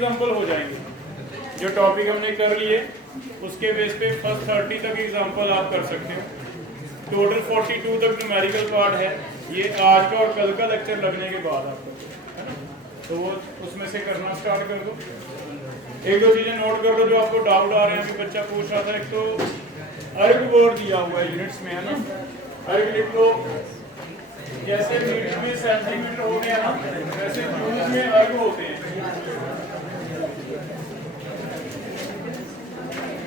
Example हो जाएंगे। जो टॉपिक हमने कर लिए उसके बेस पे फर्स्ट 30 तक एग्जाम्पल आप कर सकते हो। टोटल 42 तक न्यूमेरिकल पार्ट है। ये आज का और कल का लेक्चर लगने के बाद आपको है ना, तो वो उसमें से करना स्टार्ट कर दो। एक दो चीज़ें नोट कर लो जो आपको डाउट आ रहे हैं। कि बच्चा पूछ रहा था, एक तो अर्ग वर्ड दिया हुआ है यूनिट्स में, है ना। अर्ग लिख लो, जैसे मीटर में सेंटीमीटर हो गया ना, वैसे जूल में अर्ग होते हैं।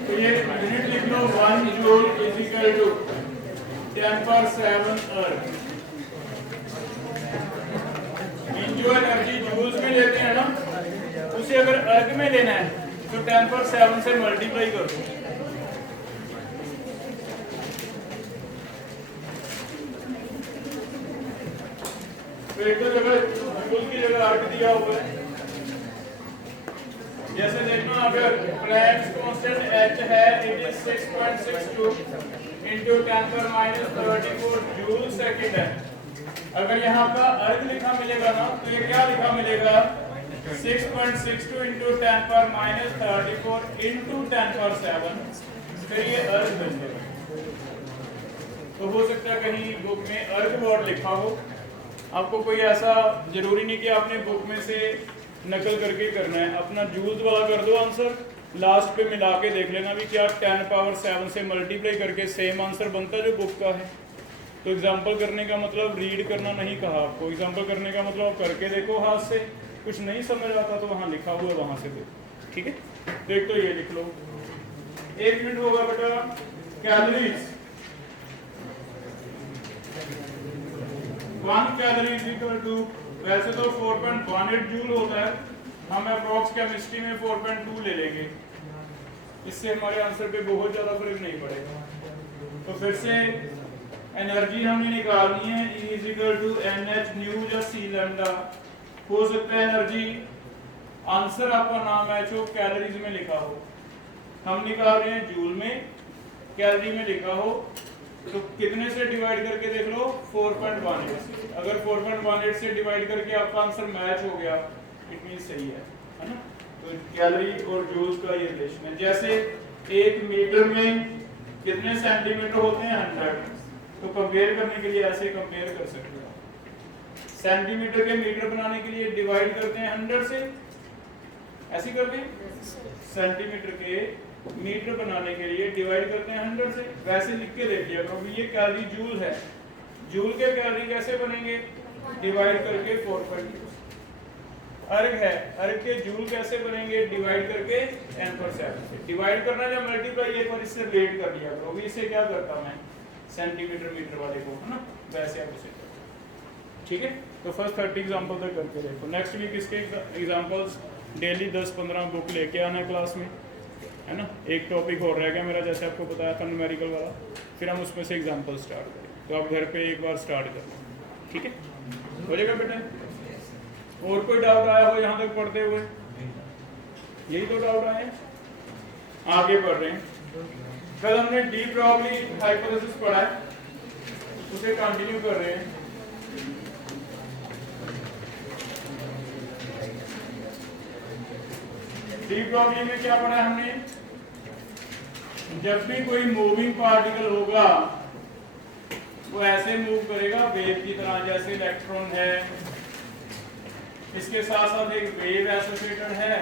तो ये यूनिट लिख लो, 1 जूल इज इक्वल टू 10⁷ अर्ग। जो एनर्जी जूल्स में लेते हैं ना, उसे अगर अर्ग में लेना है तो 10⁷ से मल्टीप्लाई कर दो। तो एक तो जगह जूल की जगह अर्ग दिया हुआ है। जैसे देखना, अगर प्लैंक्स कांस्टेंट h है, it is 6.62 into 10⁻34 joule second है। अगर यहाँ का अर्ग लिखा मिलेगा ना, तो ये क्या लिखा मिलेगा, 6.62 into 10⁻34 into 10⁷, फिर ये अर्ग बन जाएगा। तो हो सकता है कहीं बुक में अर्ग वर्ड लिखा हो। आपको कोई ऐसा जरूरी नहीं कि आपने बुक में से नकल करके करना है। अपना जूल्स वाला कर दो आंसर, लास्ट पे मिला के देख लेना भी क्या 10⁷ से मल्टीप्लाई करके सेम आंसर बनता है जो बुक का है। तो एग्जाम्पल करने का मतलब रीड करना नहीं कहा आपको। एग्जाम्पल करने का मतलब करके देखो हाथ से, कुछ नहीं समझ आता तो वहाँ लिखा हुआ वहाँ से देखो, ठीक है। तो एक तो ये लिख लो। 1 मिनट होगा बेटा, calories 1 calorie is equal to, वैसे तो 4.18 जूल होता है, हम अप्रॉक्स केमिस्ट्री में 4.2 ले लेंगे। इससे हमारे आंसर पे बहुत ज़्यादा फर्क नहीं पड़ेगा। तो फिर से एनर्जी हमने निकालनी है, E is equal to NH nu या C लैम्डा। हो सकता है एनर्जी आंसर आपका नाम मैच हो, कैलोरीज में लिखा हो। हम निकाल रहे हैं जूल में, कैलोरी में लिखा हो, तो कितने से डिवाइड करके देख लो, 4.18 से। अगर 4.18 से डिवाइड करके आपका आंसर मैच हो गया, इट मीन सही है ना। तो कैलोरी और जूल्स का ये रिलेशन है। जैसे 1 मीटर में कितने सेंटीमीटर होते हैं, 100। तो कंपेयर करने के लिए ऐसे कंपेयर कर सकते हो। सेंटीमीटर के मीटर बनाने के लिए डिवाइड करते हैं 100 से, ऐसे करते हैं। सेंटीमीटर के मीटर बनाने के लिए डिवाइड करते हैं 100 से। वैसे लिख के देख लिया करो, ये कैलोरी जूल है। जूल के कैलोरी कैसे बनेंगे, डिवाइड करके 4.2। अर्ग है, अर्ग के जूल कैसे बनेंगे, डिवाइड करके 10⁷ से। डिवाइड करना या मल्टीप्लाई, एक बार इससे रिलेट कर लिया करो। अभी इसे क्या करता मैं, सेंटीमीटर मीटर वाले को, है ना, वैसे आप उसे करो, ठीक है। तो फर्स्ट 30 एग्जांपल तक करके देखो। नेक्स्ट वीक इसके एग्जांपल्स डेली 10-15 बुक लेके आना क्लास में, है ना। एक टॉपिक और रह गया मेरा, जैसे आपको बताया था न्यूमेरिकल वाला, फिर हम उसमें से एग्जांपल स्टार्ट करें। तो आप घर पे एक बार स्टार्ट कर लो, ठीक है, हो जाएगा बेटा। और कोई डाउट आया हो यहाँ तक पढ़ते हुए? यही तो डाउट आए, आगे बढ़ रहे हैं। कल हमने डी ब्रॉगली हाइपोथेसिस पढ़ा है, उसे कंटिन्यू कर रहे हैं। डी ब्रॉगली में क्या पढ़ा है हमने, जब भी कोई मूविंग पार्टिकल होगा वो ऐसे मूव करेगा वेव की तरह, जैसे इलेक्ट्रॉन है, इसके साथ साथ एक वेव एसोसिएटेड है।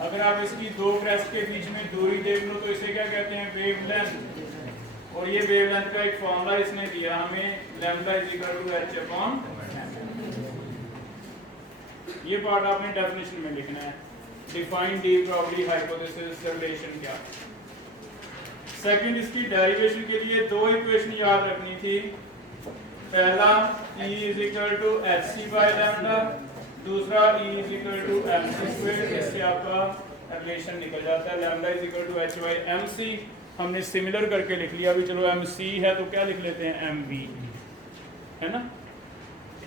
अगर आप इसकी दो क्रेस्ट के बीच में दूरी देख लो तो इसे क्या कहते हैं, वेवलेंथ। और ये वेवलेंथ का एक फॉर्मूला इसने दिया हमें, lambda is equal to h/m। ये पार्ट आपने डेफिनेशन में लिखना है, define de Broglie hypothesis relation क्या। सेकंड, इसकी डेरिवेशन के लिए दो इक्वेशन याद रखनी थी। पहला E is equal to hc/λ, दूसरा E is equal to mc²। इससे आपका रिलेशन निकल जाता है, lambda is equal to h/mc। हमने सिमिलर करके लिख लिया, अभी चलो mc है तो क्या लिख लेते हैं, mv, है ना।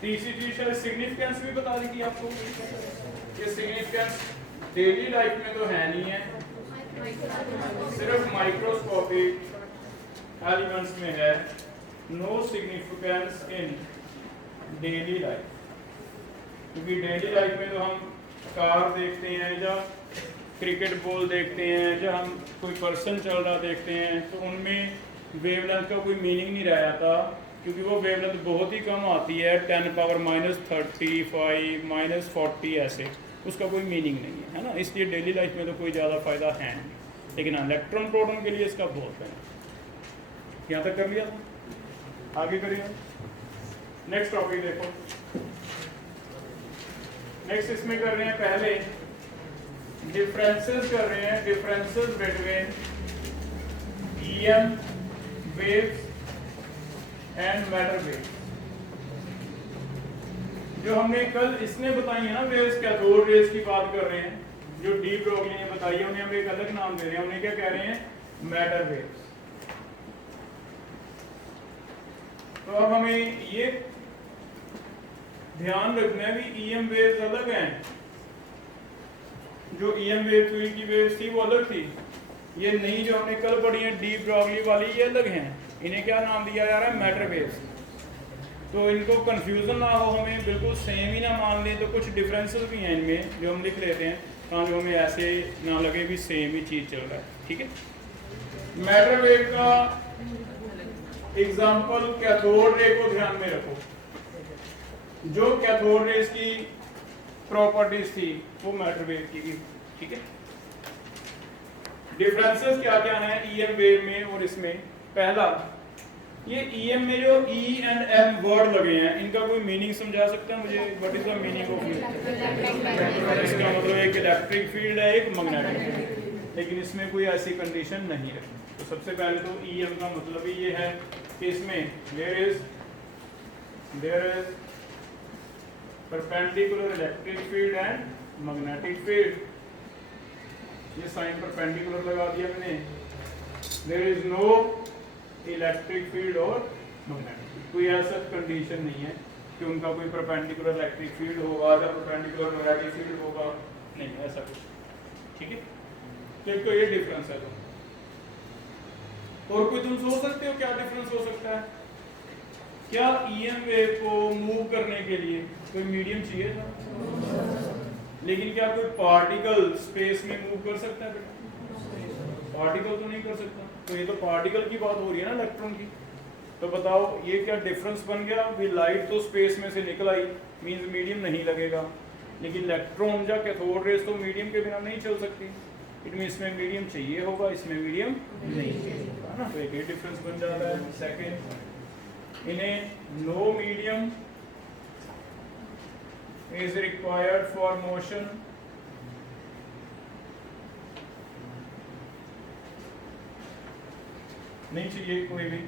तीसरी चीज है सिग्निफिकेंस भी बता दी थी आपको। ये सिग्निफिकेंस डेली लाइफ में तो है नहीं है, सिर्फ माइक्रोस्कोपिक एलिमेंट्स में है। No significance in daily life, क्योंकि डेली लाइफ में तो हम कार देखते हैं या क्रिकेट बॉल देखते हैं या हम कोई पर्सन चल रहा देखते हैं, तो उनमें वेवलेंथ का कोई मीनिंग नहीं रह जाता, क्योंकि वो वेवलेंथ बहुत ही कम आती है, 10 पावर -35 -40 ऐसे, उसका कोई मीनिंग नहीं है ना। इसलिए डेली लाइफ में तो कोई ज़्यादा फ़ायदा है नहीं, लेकिन इलेक्ट्रॉन प्रोटॉन के लिए इसका बहुत है। यहाँ तक कर लिया था, आगे करिए। नेक्स्ट टॉपिक देखो। नेक्स्ट इसमें कर रहे हैं, पहले डिफरेंसेस कर रहे हैं, differences between EM waves and matter waves. जो हमने कल इसने बताई है ना वेव्स, कैथोड रेज की बात कर रहे हैं, जो डी ब्रोगली ने बताई है, उन्हें हम एक अलग नाम दे रहे हैं, उन्हें क्या कह रहे हैं, मैटर वेव्स। तो अब हमें ये ध्यान रखना है भी EM वेव्स अलग हैं, जो EM वेव फील्ड की वेव्स थी वो अलग थी, ये नई जो हमने कल पढ़ी है डी ब्रोगली वाली ये अलग हैं, इन्हें क्या नाम दिया जा रहा है, मैटर वेव्स। तो इनको कंफ्यूजन ना हो, हमें बिल्कुल सेम ही ना मान लें, तो कुछ डिफरेंसेस भी हैं इनमें जो हम लिख लेते हैं, हाँ, जो हमें ऐसे ना लगे भी सेम ही चीज़ चल रहा है, ठीक है। मैटर वेव का एग्जाम्पल कैथोड रे को ध्यान में रखो, जो कैथोड रेज की प्रॉपर्टीज थी वो मैटर वेव की भी, ठीक है। डिफरेंसेस क्या क्या हैं EM वेव में और इसमें। पहला, ये EM में जो E एंड M वर्ड लगे हैं, इनका कोई मीनिंग समझा सकता है मुझे? What is the meaning of it? इसका मतलब एक इलेक्ट्रिक फील्ड है, एक मैग्नेटिक फील्ड, लेकिन इसमें कोई ऐसी कंडीशन नहीं है। तो सबसे पहले तो EM का मतलब ही ये है कि इसमें there is perpendicular electric field and magnetic field. ये साइन परपेंडिकुलर लगा दिया मैंने। There is no electric field और मैग्नेटिक, कोई ऐसा कंडीशन नहीं है कि उनका कोई परपेंडिकुलर इलेक्ट्रिक फील्ड होगा या परपेंडिकुलर मैग्नेटिक फील्ड होगा, नहीं ऐसा कुछ, ठीक है। तो ये डिफरेंस है। तो और कोई तुम सोच सकते हो क्या डिफरेंस हो सकता है? क्या EM वेव को मूव करने के लिए कोई मीडियम चाहिए था? लेकिन क्या कोई पार्टिकल स्पेस में मूव कर सकता है बेटा? पार्टिकल तो नहीं कर सकता। तो ये तो पार्टिकल की बात हो रही है ना, इलेक्ट्रॉन की। तो बताओ ये क्या डिफरेंस बन गया? भी लाइट तो स्पेस में से निकल आई, मींस मीडियम नहीं लगेगा, लेकिन इलेक्ट्रॉन या कैथोड रेज तो मीडियम के बिना नहीं चल सकती। इट मीन इसमें मीडियम चाहिए होगा, इसमें मीडियम नहीं चाहिए होगा ना, तो एक ही डिफरेंस बन जाता है। सेकेंड, इन्हें no medium is required for motion नहीं चाहिए कोई भी,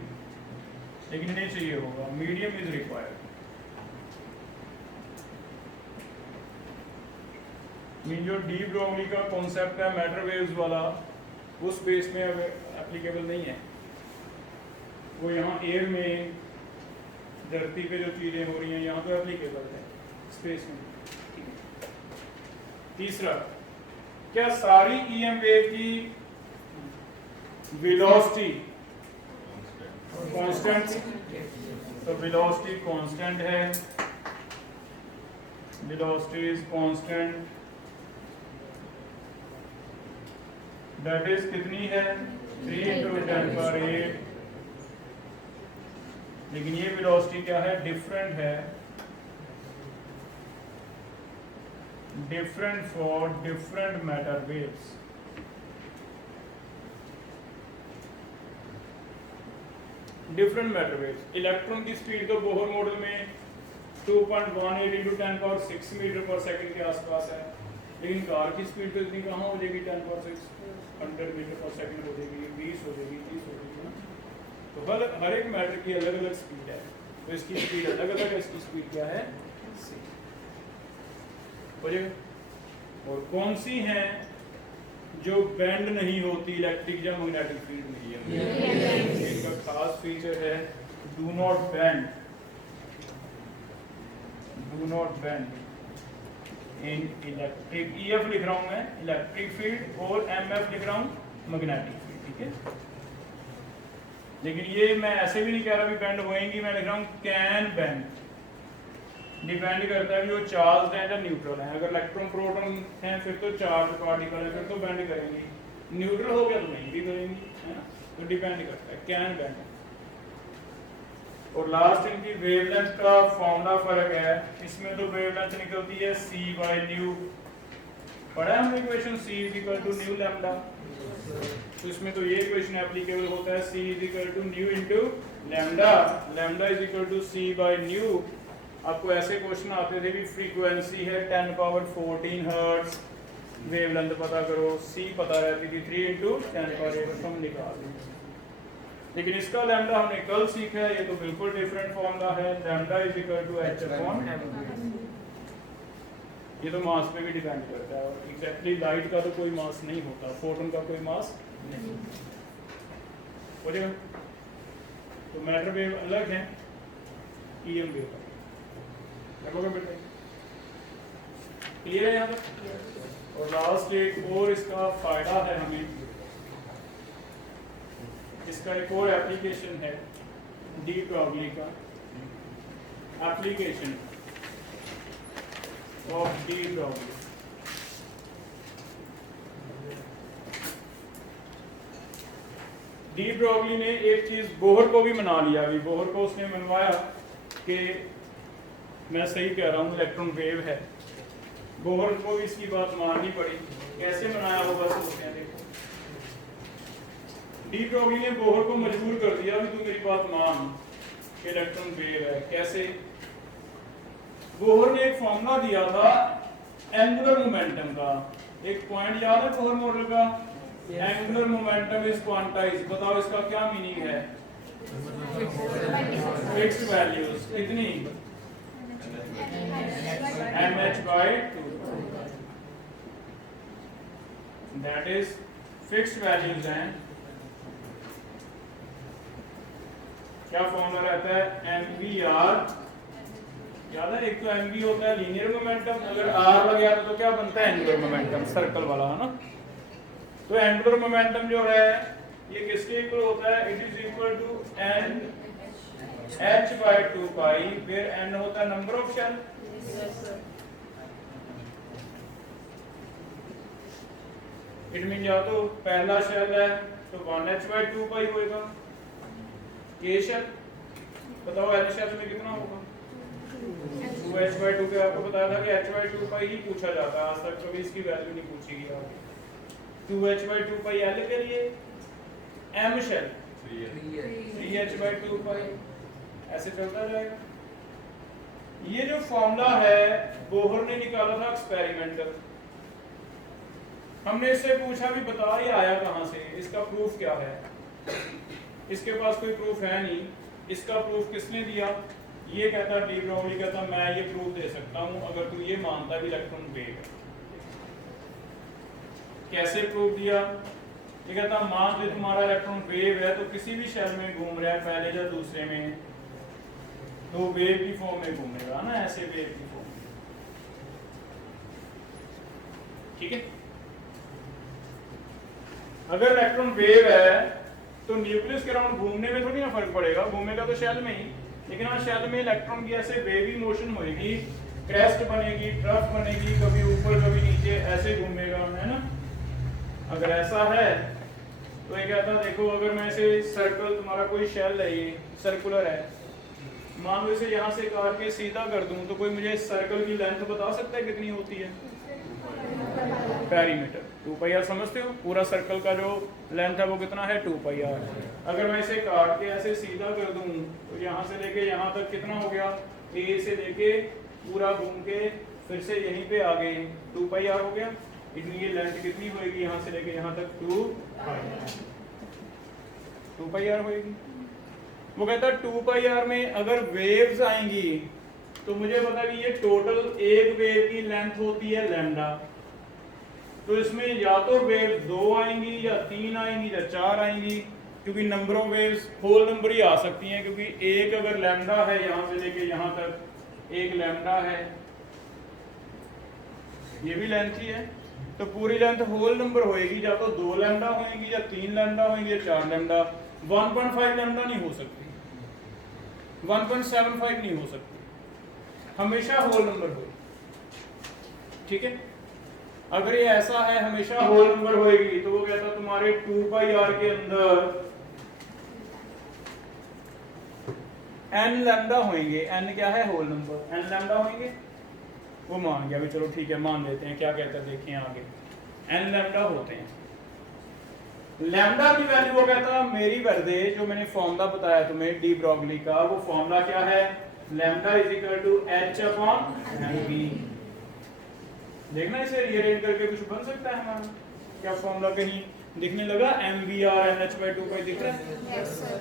लेकिन नहीं चाहिए होगा, मीडियम इज रिक्वायर्ड। मीन जो डी ब्रोगली का कॉन्सेप्ट है मैटर वेव्स वाला, उस स्पेस में एप्लीकेबल नहीं है। वो यहाँ एयर में, धरती पे जो चीजें हो रही हैं यहाँ तो एप्लीकेबल है स्पेस में। तीसरा, क्या सारी EM वेव की वेलोसिटी कांस्टेंट? तो वेलोसिटी कांस्टेंट है, velocity is constant, that is कितनी है, 3 × 10⁸। लेकिन ये वेलोसिटी क्या है, डिफरेंट है, different for different matter waves। different matter waves। Electron की स्पीड तो बोहर मॉडल में 2.18 × 10⁶ मीटर/सेकंड के आसपास है, लेकिन कार की स्पीड तो इतनी कहाँ हो जाएगी, 10⁶, 100 मीटर/सेकंड हो जाएगी, 20 हो जाएगी, 30 हो जाएगी ना। तो हर एक मैटर की अलग अलग स्पीड है, तो इसकी स्पीड अलग अलग है, इसकी स्पीड क्या है, और कौन सी हैं जो बेंड नहीं होती इलेक्ट्रिक या मैग्नेटिक फील्ड में? इनका खास फीचर है do not bend in electric. EF लिख रहा हूं मैं इलेक्ट्रिक फील्ड और MF लिख रहा हूं मैग्नेटिक फील्ड, ठीक है। लेकिन ये मैं ऐसे भी नहीं कह रहा भी बेंड होएंगी, मैं लिख रहा हूं कैन बेंड, डिपेंड करता है कि वो चार्ज है या न्यूट्रल है। अगर इलेक्ट्रॉन प्रोटॉन हैं फिर तो चार्ज पार्टिकल है, फिर तो बेंड करेंगे। न्यूट्रल हो गया तो नहीं भी करेंगे, है ना। तो डिपेंड करता है, कैन बेंड। और लास्ट इनकी वेवलेंथ का फॉर्मूला फर्क है। इसमें तो वेवलेंथ निकलती है c/न्यू, पढ़ा है हमने इक्वेशन c = न्यू लैम्डा। तो इसमें तो ये इक्वेशन एप्लीकेबल होता है c = new into lambda, lambda = c/न्यू। आपको ऐसे क्वेश्चन आते थे कि फ्रीक्वेंसी है 10⁻14 हर्ट्ज, वेवलेंथ पता करो, c पता रहती थी 3 × 10⁻8 हम निकाल दें। लेकिन इसका लैम्डा हमने कल सीखा है, ये तो बिल्कुल डिफरेंट फॉर्मूला है, लैम्डा h/m। ये तो मास पे भी डिपेंड करता है, और एग्जैक्टली लाइट का तो कोई मास नहीं होता, फोटोन का कोई मास नहीं हो जाएगा। तो मैटर वेव अलग है, ईएम वेव अलग है। क्लियर है यहाँ तक। और लास्ट एक और इसका फायदा है हमें, इसका एक और एप्लीकेशन है डी ब्रॉगली का, application of de Broglie. De Broglie ने एक चीज बोहर को भी मना लिया, अभी बोहर को उसने मनवाया कि मैं सही कह रहा हूँ इलेक्ट्रॉन वेव है। बोहर को भी इसकी बात माननी पड़ी। कैसे मनाया होगा सोचते हैं। देखो डी ब्रॉगली ने बोहर को मजबूर कर दिया कि तू मेरी बात मान कि इलेक्ट्रॉन वेव है। कैसे? बोहर ने एक फॉर्मूला दिया था एंगुलर मोमेंटम का। एक पॉइंट याद है बोहर मॉडल का, एंगुलर मोमेंटम इज क्वांटाइज्ड। बताओ इसका क्या मीनिंग है? फिक्स्ड वैल्यूज कितनी? mh/2, that is fixed values हैं। क्या फॉर्मूला रहता है? mvr। याद है, एक तो mv होता है लीनियर मोमेंटम, अगर r लग गया तो क्या बनता है? एंगुलर मोमेंटम, सर्कल वाला, है ना। तो एंगुलर मोमेंटम जो है ये किसके इक्वल होता है? It is equal to n h/2 pi, फिर n होता है number of shell. It mean या तो पहला शेल है तो 1h/2 पाई होएगा। के शेल बताओ एल शेल में कितना होगा? 2h/2 पे आपको बताया था कि h/2 पाई ही पूछा जाता है, आज तक कभी इसकी वैल्यू नहीं पूछी गई आपको। 2h/2 पाई एल के लिए, m शेल 3h/2 पाई, ऐसे चलता जाएगा। ये जो फॉर्मूला है बोहर ने निकाला था एक्सपेरिमेंटल। हमने इससे पूछा भी बता ये आया कहां से, इसका प्रूफ क्या है? इसके पास कोई प्रूफ है नहीं। इसका प्रूफ किसने दिया? ये कहता डी ब्रॉगली कहता मैं ये प्रूफ दे सकता हूं अगर तू ये मानता भी इलेक्ट्रॉन वेव है। कैसे प्रूफ दिया? ये कहता मान लो तुम्हारा इलेक्ट्रॉन वेव है तो किसी भी शेल में घूम रहा है, पहले या दूसरे में, तो वेव की फॉर्म में घूमेगा ना, ऐसे वेव की फॉर्म। ठीक है। अगर इलेक्ट्रॉन वेव है तो न्यूक्लियस के अराउंड घूमने में थोड़ी ना फर्क पड़ेगा, घूमेगा तो शेल में ही। लेकिन हाँ शेल में इलेक्ट्रॉन की ऐसे वेवी मोशन होगी, क्रेस्ट बनेगी, ट्रफ बनेगी, कभी ऊपर कभी नीचे, ऐसे घूमेगा, है ना। अगर ऐसा है तो ये कहता देखो अगर मैं इसे सर्कल, तुम्हारा कोई शेल है ये सर्कुलर है, मान लो इसे यहाँ से काट के सीधा कर दूं तो कोई मुझे सर्कल की लेंथ बता सकता है कितनी होती है? Perimeter 2πr। समझते हो? पूरा सर्कल का जो लेंथ है वो कितना है? 2πr। अगर मैं इसे काट के ऐसे सीधा कर दूं तो यहाँ से लेके यहाँ तक कितना हो गया? ए से लेके पूरा घूम के फिर से यहीं पे आ गए, 2πr हो गया। इतनी ये लेंथ कितनी होगी? यहाँ से लेके यहाँ तक 2πr होगी। वो कहता है 2πr में अगर वेव्स आएंगी तो मुझे पता कि ये टोटल एक वेव की लेंथ होती है लैम्डा। तो इसमें या तो वेव 2 आएंगी या 3 आएंगी या 4 आएंगी, क्योंकि number of waves whole number ही आ सकती हैं, क्योंकि एक अगर लैम्डा है यहाँ से लेके यहाँ तक एक लैम्डा है, ये भी लेंथ ही है, तो पूरी लेंथ होल नंबर होएगी, या तो 2 लैम्डा होएंगी या 3 लैम्डा होएंगी या 4 लैम्डा। 1.5 लैम्डा नहीं हो सकती, 1.75 नहीं हो सकती। हमेशा होल नंबर हो, ठीक है। अगर ये ऐसा है हमेशा होल नंबर होएगी तो वो कहता तुम्हारे 2πr के अंदर n लैम्डा होंगे। n क्या है? होल नंबर, n लैम्डा होंगे। वो मान गया भी, चलो ठीक है मान लेते हैं। क्या कहता है देखिए आगे, n लैम्डा होते हैं। लैम्डा की वैल्यू वो कहता मेरी वर्दे जो मैंने फॉर्मूला बताया तुम्हें डी ब्रॉगली का, वो फॉर्मूला क्या है? Lambda is equal to h upon mv। देखना इसे रीअरेंज करके कुछ बन सकता है हमारा। क्या फॉर्मूला कहीं दिखने लगा? mvr nh/2π दिख रहा है? Yes sir.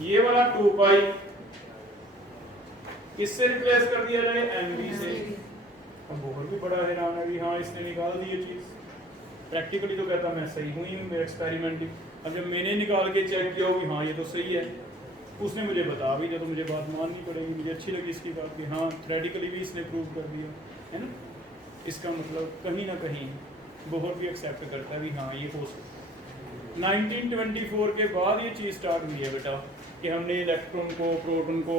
ये वाला 2π किससे रिप्लेस कर दिया जाए? mv से। अब बहुत भी बड़ा हैरान है कि हाँ इसने निकाल दी ये चीज। प्रैक्टिकली तो कहता मैं सही हुई हूँ, मेरा एक्सपेरिमेंट। अब जब मैंने निकाल के चेक किया कि हाँ ये तो सही है, उसने मुझे बता भी दिया तो मुझे बात माननी पड़ेगी। मुझे अच्छी लगी इसकी बात कि हाँ थ्योरेटिकली भी इसने प्रूव कर दिया है ना। इसका मतलब कहीं ना कहीं बहुत भी एक्सेप्ट करता है भी हाँ ये हो सकता है। 1924 के बाद ये चीज़ स्टार्ट हुई है बेटा कि हमने इलेक्ट्रॉन को, प्रोटॉन को,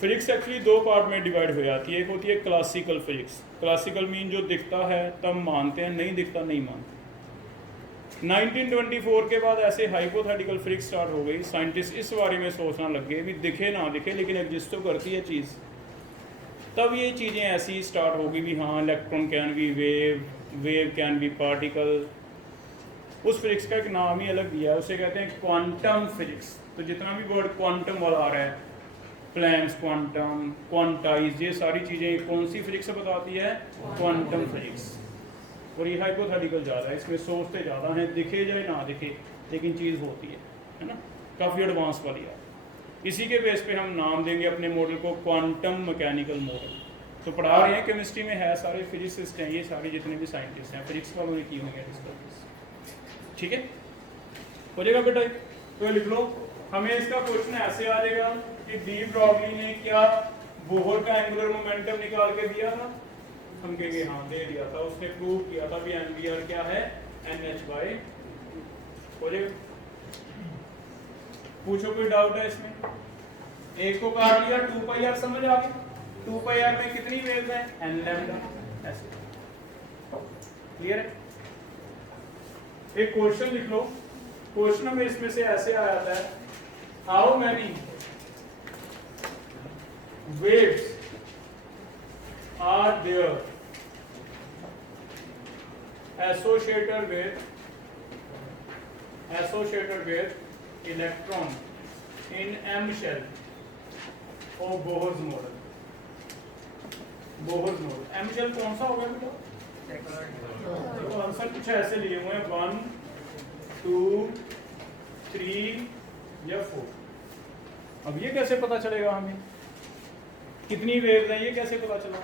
फिजिक्स एक्चुअली दो पार्ट में डिवाइड हो जाती है। एक होती है क्लासिकल फिजिक्स। क्लासिकल मीन जो दिखता है तब मानते हैं, नहीं दिखता नहीं मानते। 1924 के बाद ऐसे हाइपोथेटिकल फिजिक्स स्टार्ट हो गई। साइंटिस्ट इस बारे में सोचना लग गए भी दिखे ना दिखे लेकिन एग्जिस्ट तो करती है चीज़। तब ये चीज़ें ऐसी स्टार्ट होगी भी हाँ electron can be wave, wave can be particle. उस फिजिक्स का एक नाम ही अलग दिया है, उसे कहते हैं क्वांटम फिजिक्स। तो जितना भी वर्ड क्वांटम वाला आ रहा है, प्लैंक्स क्वांटम, क्वांटाइज, ये सारी चीज़ें कौन सी फिजिक्स बताती है? Quantum physics. और ये हाइपोथेटिकल ज़्यादा है, इसमें सोचते ज़्यादा हैं, दिखे जाए ना दिखे लेकिन चीज़ होती है ना। काफ़ी एडवांस वाली है। इसी के बेस पे हम नाम देंगे अपने मॉडल को क्वांटम मैकेनिकल मॉडल। तो पढ़ा रहे हैं केमिस्ट्री में है, सारे फिजिसिस्ट हैं ये सारे जितने भी साइंटिस्ट हैं, फिजिक्स वालों ने की हुई है डिस्कस। ठीक है, हो जाएगा बेटा। तो लिख लो, हमें इसका क्वेश्चन ऐसे आ जाएगा कि डी ब्रॉगली ने क्या बोहर का एंगुलर मोमेंटम निकाल के दिया था? हम कहेंगे हाँ दे दिया था, उसने प्रूव किया था भी एनवीआर क्या है? NH/। हो जाएगा। पूछो कोई डाउट है इसमें? एक को काट लिया, 2πr समझ आ गई। 2πr में कितनी वेव्स हैं? n lambda. ऐसे क्लियर है? एक क्वेश्चन लिख लो। क्वेश्चन में इसमें से ऐसे आ जाता है, how many waves are there associated with electron in M shell of Bohr's model। Bohr's model M shell कौन सा होगा बेटा? तो आंसर कुछ ऐसे लिए हुए हैं 1 2 3 या 4। अब ये कैसे पता चलेगा हमें कितनी वेव्स हैं? ये कैसे पता चला?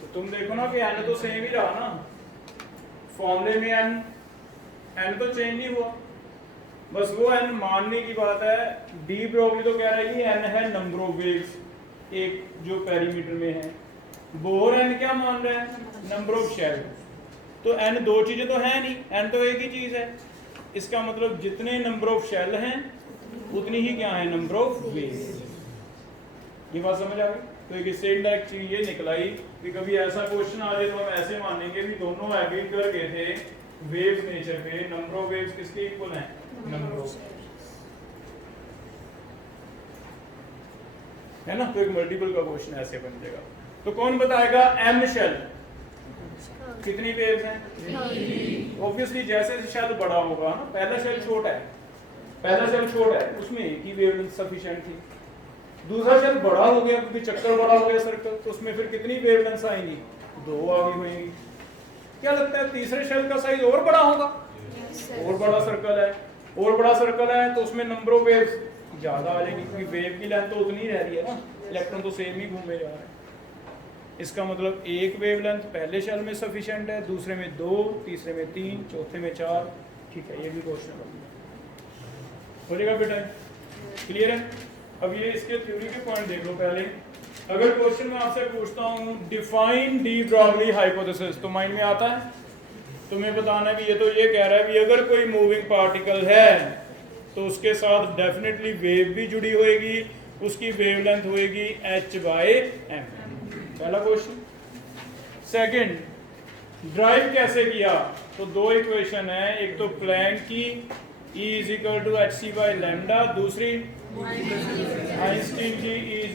तो तुम देखो ना कि n तो सेम ही रहा ना, फॉर्मूले में n तो चेंज नहीं हुआ, बस वो n मानने की बात है। डी ब्रॉगली तो कह रहा है कि n है नंबर ऑफ वेव्स एक जो पेरीमीटर में है। बोहर n क्या मान रहा है? Number of shell. तो n दो चीजें तो है नहीं, n तो एक ही चीज है। इसका मतलब जितने नंबर ऑफ शेल हैं उतनी ही क्या है? Number of waves. ये बात समझ आ गई? तो एक इससे इनडायरेक्ट चीज ये निकलाई कि कभी ऐसा क्वेश्चन आ जाए तो हम ऐसे मानेंगे कि दोनों एग्री कर गए थे वेव्स नेचर पे, नंबर ऑफ वेव्स किसके इक्वल हैं? नंबर ऑफ, है ना। तो एक मल्टीपल का क्वेश्चन ऐसे बन जाएगा। तो कौन बताएगा? एम शेल कितनी वेव्स हैं? ऑब्वियसली जैसे शेल बड़ा होगा ना, पहला शेल छोटा है, पहला शेल छोटा है उसमें एक ही वेवलेंथ सफिशिएंट थी। दूसरा शेल बड़ा हो गया क्योंकि चक्कर बड़ा हो गया सर्कल, तो उसमें फिर कितनी वेवलेंथ आएंगी? 2 आ गई होंगी। क्या लगता है तीसरे शेल का साइज और बड़ा होगा? और बड़ा सर्कल है, और बड़ा सर्कल है तो उसमें नंबर ऑफ वेव्स ज्यादा आ जाएंगी क्योंकि वेव की लेंथ तो उतनी रह रही है ना, इलेक्ट्रॉन तो सेम ही घूमे जा रहे हैं। इसका मतलब एक वेवलेंथ पहले शेल में सफिशिएंट है, दूसरे में 2, तीसरे में 3, चौथे में 4। ठीक है, ये भी क्वेश्चन हो जाएगा बेटा। क्लियर है? अब ये इसके थ्योरी के पॉइंट देख लो पहले। अगर क्वेश्चन में आपसे पूछता हूँ डिफाइन डी ब्रॉगली हाइपोथेसिस, तो माइंड में आता है तुम्हें बताना है कि ये तो ये कह रहा है कि अगर कोई मूविंग पार्टिकल है तो उसके साथ डेफिनेटली वेव भी जुड़ी होगी उसकी वेवलेंथ होएगी h/m। पहला क्वेश्चन। सेकंड, ड्राइव कैसे किया? तो दो इक्वेशन है, एक तो प्लैंक की E = hc/λ, दूसरी आइंस्टीन की E =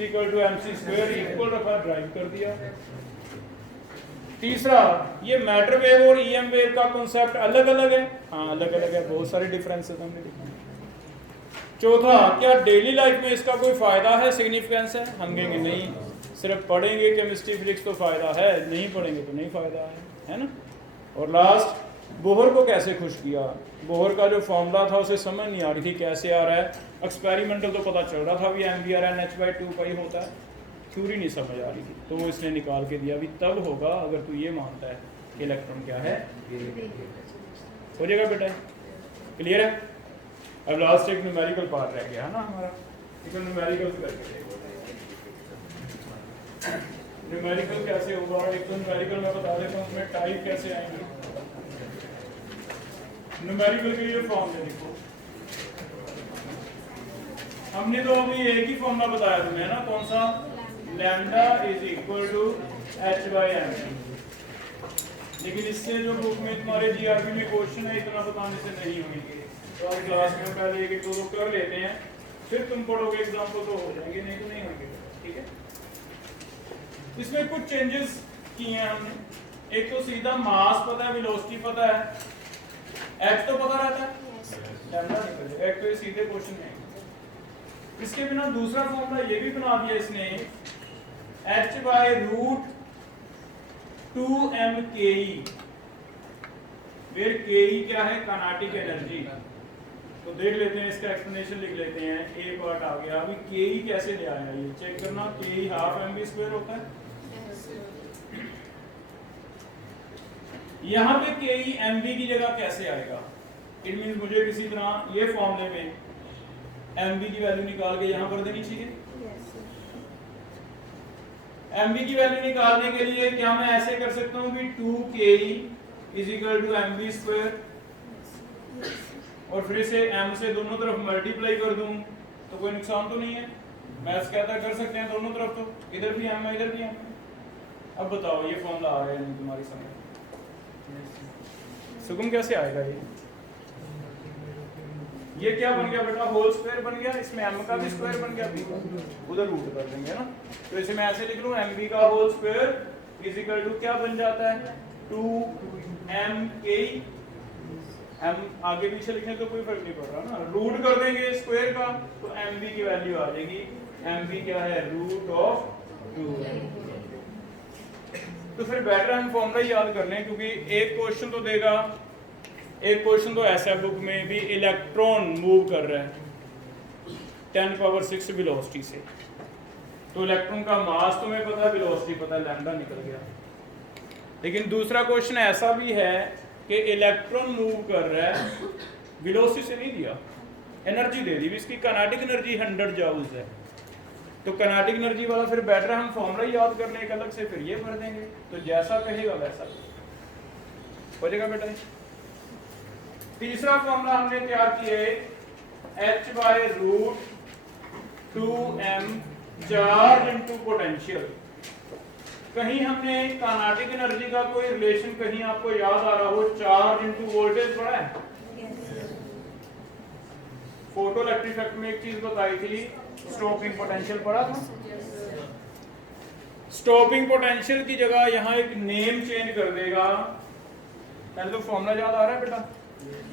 mc² इक्वल रखा, ड्राइव कर दिया। तीसरा, ये मैटर वेव और EM वेव का कॉन्सेप्ट अलग अलग है। हाँ अलग अलग है, बहुत सारे डिफरेंसेस हमने देखे। चौथा, क्या डेली लाइफ में इसका कोई फायदा है, सिग्निफिकेंस है? हम कहेंगे नहीं, सिर्फ पढ़ेंगे केमिस्ट्री फिजिक्स तो फायदा है, नहीं पढ़ेंगे तो नहीं फायदा है ना। और लास्ट, बोहर को कैसे खुश किया? बोहर का जो फॉर्मूला था उसे समझ नहीं आ रही थी कैसे आ रहा है, एक्सपेरिमेंटल तो पता चल रहा था भी mvrnh/2 होता है, थ्योरी नहीं समझ आ रही थी, तो वो इसने निकाल के दिया भी तब होगा अगर तू ये मानता है कि इलेक्ट्रॉन क्या है। हो जाएगा बेटा, क्लियर है? अब लास्ट एक न्यूमेरिकल पार्ट रह गया है ना हमारा, न्यूमेरिकल करके न्यूमेरिकल कैसे होगा। एक तो न्यूमेरिकल मैं बता देता हूँ उसमें टाइप कैसे आएंगे। न्यूमेरिकल के लिए फॉर्म है, देखो हमने तो अभी एक ही फॉर्मूला बताया तुम्हें ना, कौन सा? Lambda = h/m। लेकिन इससे जो बुक में तुम्हारे जीआरपी में क्वेश्चन है इतना बताने से नहीं होंगे, तो आज क्लास में पहले एक दो कर लेते हैं, फिर तुम पढ़ोगे एग्जाम्पल तो हो जाएंगे, नहीं तो नहीं होंगे। ठीक है, इसमें कुछ चेंजेस किए हैं हमने। एक तो सीधा मास पता है, वेलोसिटी पता है, h तो पता रहता है, लैम्डा निकल जाएगा। एक तो ये सीधे क्वेश्चन है। इसके बिना दूसरा फॉर्मूला ये भी बना दिया इसने, h/√2mke, फिर ke क्या है? Kinetic energy. तो देख लेते हैं, इसका एक्सप्लेनेशन लिख लेते हैं। ए पार्ट आ गया। अभी ke कैसे ले आया, ये चेक करना। ke ½ mv² होता है। यहाँ पे ke mv की जगह कैसे आएगा? इट मींस मुझे किसी तरह ये फॉर्मूले में mv की वैल्यू निकाल के यहाँ पर देनी चाहिए। mv की वैल्यू निकालने के लिए क्या मैं ऐसे कर सकता हूँ कि 2ke = mv², और फिर इसे m से दोनों तरफ मल्टीप्लाई कर दूं तो कोई नुकसान तो नहीं है। मैथ्स कहता कर सकते हैं दोनों तरफ, तो इधर भी m है इधर भी m है। अब बताओ ये फॉर्मूला आ रहा है नहीं तुम्हारी समझ? सुगम कैसे आएगा ये क्या बन गया बेटा? होल स्क्वायर बन गया, इसमें m का भी स्क्वायर बन गया, उधर रूट कर देंगे ना। तो इसे मैं ऐसे लिख लूं, mv का होल स्क्वायर = क्या बन जाता है? 2mke। m आगे पीछे लिखने तो कोई फर्क नहीं पड़ रहा ना, रूट कर देंगे स्क्वायर का तो mv की वैल्यू आ जाएगी। mv क्या है? √2। तो फिर बेटर हम फॉर्मूला याद कर लें, क्योंकि एक क्वेश्चन तो देगा, एक क्वेश्चन तो ऐसा है बुक में भी, इलेक्ट्रॉन मूव कर रहा है 10⁻⁶ वेलोसिटी से, तो इलेक्ट्रॉन का मास तुम्हें पता है, वेलोसिटी पता है, लैम्डा निकल गया। लेकिन दूसरा क्वेश्चन ऐसा भी है कि इलेक्ट्रॉन मूव कर रहा है, वेलोसिटी से नहीं दिया, एनर्जी दे दी, इसकी काइनेटिक एनर्जी 100 जूल्स है। तो काइनेटिक एनर्जी वाला फिर बेटर हम फॉर्मूला याद कर लें एक अलग से, फिर ये भर देंगे, तो जैसा कहेगा वैसा हो जाएगा बेटा। तीसरा फॉर्मूला हमने तैयार किया है, h/√2m चार्ज इनटू पोटेंशियल। कहीं हमने काइनेटिक एनर्जी का कोई रिलेशन कहीं आपको याद आ रहा हो, चार्ज इनटू वोल्टेज पढ़ा है? फोटो इलेक्ट्रिक इफेक्ट में एक चीज बताई थी, स्टॉपिंग पोटेंशियल पढ़ा था। स्टॉपिंग पोटेंशियल की जगह यहाँ एक नेम चेंज कर देगा। पहले तो फॉर्मूला याद आ रहा है बेटा,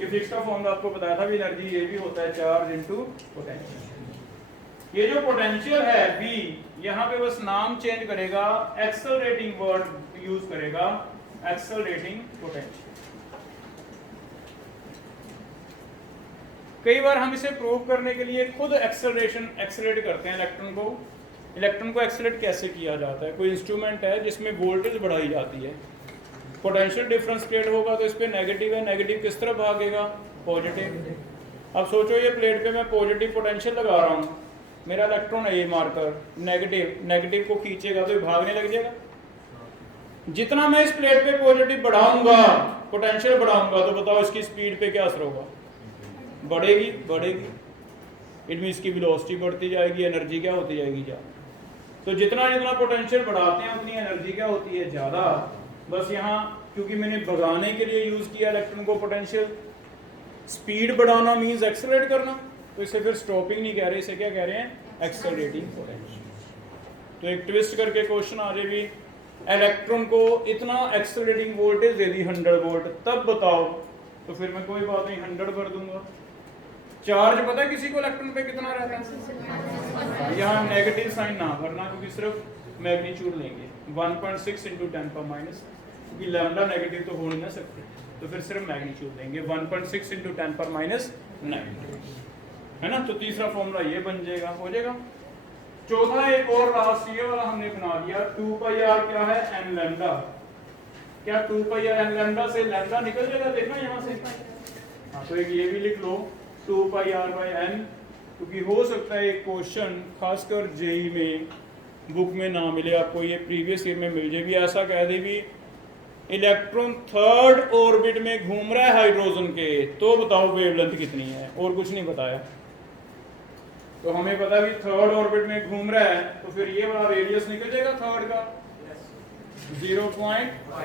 ये फिक्स का फॉर्मूला आपको बताया था भी, एनर्जी ये भी होता है चार्ज इनटू पोटेंशियल। ये जो पोटेंशियल है V, यहाँ पे बस नाम चेंज करेगा, एक्सेलरेटिंग वर्ड यूज करेगा, एक्सेलरेटिंग पोटेंशियल। कई बार हम इसे प्रूव करने के लिए खुद एक्सेलरेट करते हैं इलेक्ट्रॉन को। इलेक्ट्रॉन को एक्सेलरेट कैसे किया जाता है? कोई इंस्ट्रूमेंट है जिसमें वोल्टेज बढ़ाई जाती है, पोटेंशियल डिफरेंस क्रिएट होगा तो इस पे नेगेटिव है, नेगेटिव किस तरफ भागेगा? पॉजिटिव। अब सोचो ये प्लेट पे मैं पॉजिटिव पोटेंशियल लगा रहा हूँ, मेरा इलेक्ट्रॉन है ये मार्कर, नेगेटिव को खींचेगा तो ये भागने लग जाएगा। जितना मैं इस प्लेट पे पॉजिटिव बढ़ाऊंगा, पोटेंशियल बढ़ाऊंगा, तो बताओ इसकी स्पीड पे क्या असर होगा? बढ़ेगी। इट मीन इसकी वेलोसिटी बढ़ती जाएगी, एनर्जी क्या होती जाएगी ज़्यादा। तो जितना जितना पोटेंशियल बढ़ाते हैं उतनी एनर्जी क्या होती है ज़्यादा। बस यहाँ क्योंकि मैंने भगाने के लिए यूज़ किया इलेक्ट्रॉन को पोटेंशियल, स्पीड बढ़ाना मीन्स एक्सेलरेट करना, तो इसे फिर स्टॉपिंग नहीं कह रहे, इसे क्या कह रहे हैं, एक्सेलरेटिंग पोटेंशियल। तो एक ट्विस्ट करके क्वेश्चन आ जाए भी, इलेक्ट्रॉन को इतना एक्सेलरेटिंग वोल्टेज दे दी 100 वोल्ट, तब बताओ, तो फिर मैं कोई बात नहीं 100 कर दूंगा। चार्ज पता है किसी को इलेक्ट्रॉन पे कितना रहता है, यहाँ नेगेटिव साइन ना भरना क्योंकि सिर्फ मैग्नीट्यूड लेंगे 1.6 × 10⁻, क्योंकि लैम्डा नेगेटिव तो हो नहीं ना सकते, तो फिर सिर्फ मैग्नीट्यूड लेंगे 1.6 × 10⁻⁹ है ना। तो तीसरा फॉर्मूला ये बन जाएगा, हो जाएगा। चौथा एक और लास्ट ये वाला हमने बना दिया, 2πr क्या है, n लैम्डा। क्या 2πr n लैम्डा से लैम्डा निकल जाएगा, देखना यहाँ से। हाँ तो एक ये भी लिख लो 2πr/n, क्योंकि हो सकता है एक क्वेश्चन खासकर जेई में बुक में ना मिले आपको, ये प्रीवियस ईयर में मिल जाए भी, ऐसा कह दे भी इलेक्ट्रॉन थर्ड ऑर्बिट में घूम रहा है हाइड्रोजन के, तो बताओ वेवलेंथ कितनी है, और कुछ नहीं बताया। तो हमें पता भी थर्ड ऑर्बिट में घूम रहा है, तो फिर ये वाला रेडियस निकल जाएगा थर्ड का 0.5 ×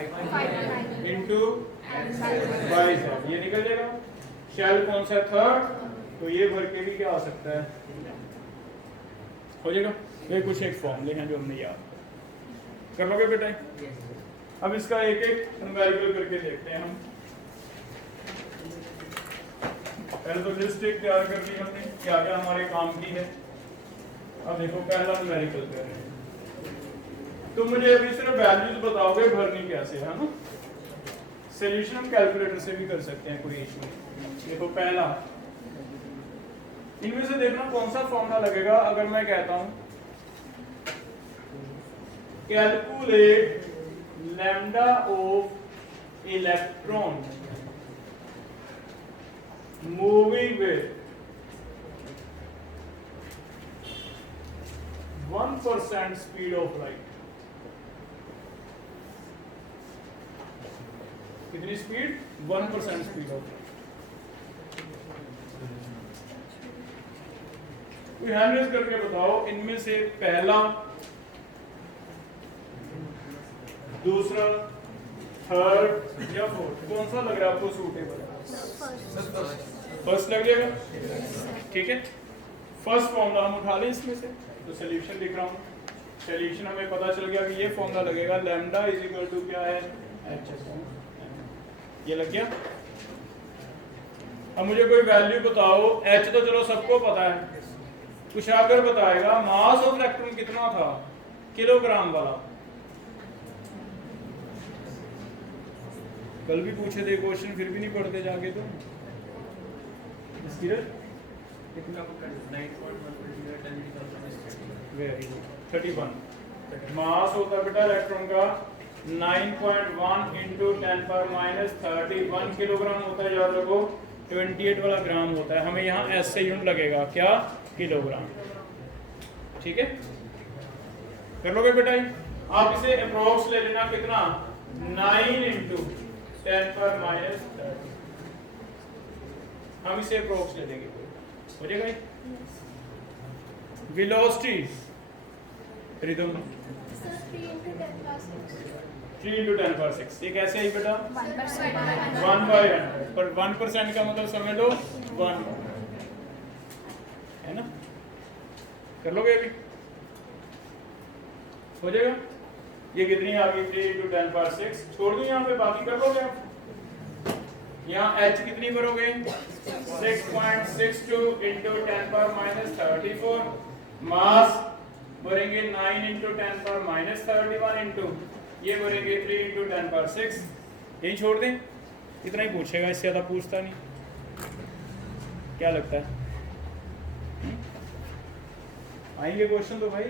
22 ये निकल जाएगा। शेल कौन सा थर्ड, तो ये भर के भी क्या आ सकता है, हो जाएगा। ये कुछ एक फॉर्मूले हैं जो हमने याद कर लोगे बेटा। अब इसका एक एक न्यूमेरिकल करके देखते हैं हम। पहले तो लिस्ट एक तैयार कर ली हमने, क्या क्या हमारे काम की है। अब देखो पहला न्यूमेरिकल कर रहे हैं, तो मुझे अभी सिर्फ वैल्यूज बताओगे भरनी कैसे है ना। सॉल्यूशन हम कैलकुलेटर से भी कर सकते हैं, कोई इशू नहीं। देखो पहला, इनमें से देखना कौन सा फॉर्मूला लगेगा। अगर मैं कहता हूं calculate lambda of electron moving with 1% speed of light, कितनी स्पीड, 1% स्पीड ऑफ लाइट। कोई हैंड रेज करके बताओ इनमें से पहला, दूसरा, थर्ड या फोर्थ कौन सा लग रहा है आपको सूटेबल? फर्स्ट लग जाएगा, ठीक है। फर्स्ट फॉर्मूला हम उठा लें इसमें से, तो सॉल्यूशन लिख रहा हूँ। सॉल्यूशन हमें पता चल गया कि ये फॉर्मूला लगेगा, लैम्डा इज इक्वल टू क्या है, ये लग गया। अब मुझे कोई वैल्यू बताओ, h तो चलो सबको पता है, कुछ अगर बताएगा मास ऑफ इलेक्ट्रॉन कितना था, किलोग्राम वाला। कल भी पूछे थे क्वेश्चन, फिर भी नहीं पढ़ते जाके तो वेरी गुड। 31 मास होता बेटा इलेक्ट्रॉन का 9.1 × 10⁻31 किलोग्राम होता है, याद रखो। 28 वाला ग्राम होता है, हमें यहाँ एस से यूनिट लगेगा क्या, किलोग्राम, ठीक है। कर लोगे बेटा, आप इसे अप्रोक्स ले लेना कितना, 9 × 10⁻30, हम इसे अप्रोक्स ले लेंगे, हो जाएगा। वेलोसिटी रिदम 3 × 10⁻6, ये कैसे आई बेटा, 1/100, पर 1% का मतलब समझ लो 1 है ना। कर लोगे अभी, हो जाएगा। ये कितनी आ गई, 3 × 10⁻6, छोड़ दो यहाँ पे, बाकी कर लोगे आप। यहाँ h कितनी भरोगे, 6.62 × 10⁻34, मास भरेंगे 9 × 10⁻31 इंटू ये भरेंगे 3 × 10⁻6, यही छोड़ दें, इतना ही पूछेगा, इससे ज़्यादा पूछता नहीं। क्या लगता है, आएंगे क्वेश्चन तो भाई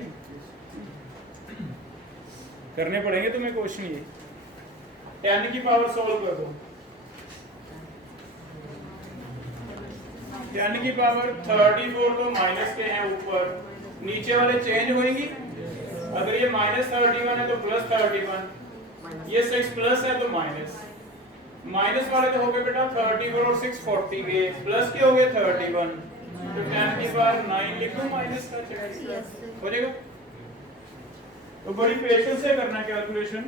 करने पड़ेंगे तुम्हें क्वेश्चन। ये 10 की पावर सॉल्व कर दो, 10 की पावर 34 तो माइनस के हैं ऊपर, नीचे वाले चेंज होंगी। अगर ये -31 है तो +31, ये 6 प्लस है तो माइनस, माइनस वाले तो हो गए बेटा 31 और 6 40 के, प्लस के हो गए 31, तो 10 की पावर 9 लिख दो माइनस का हो जाएगा। तो बड़ी पेशेंस से करना कैलकुलेशन।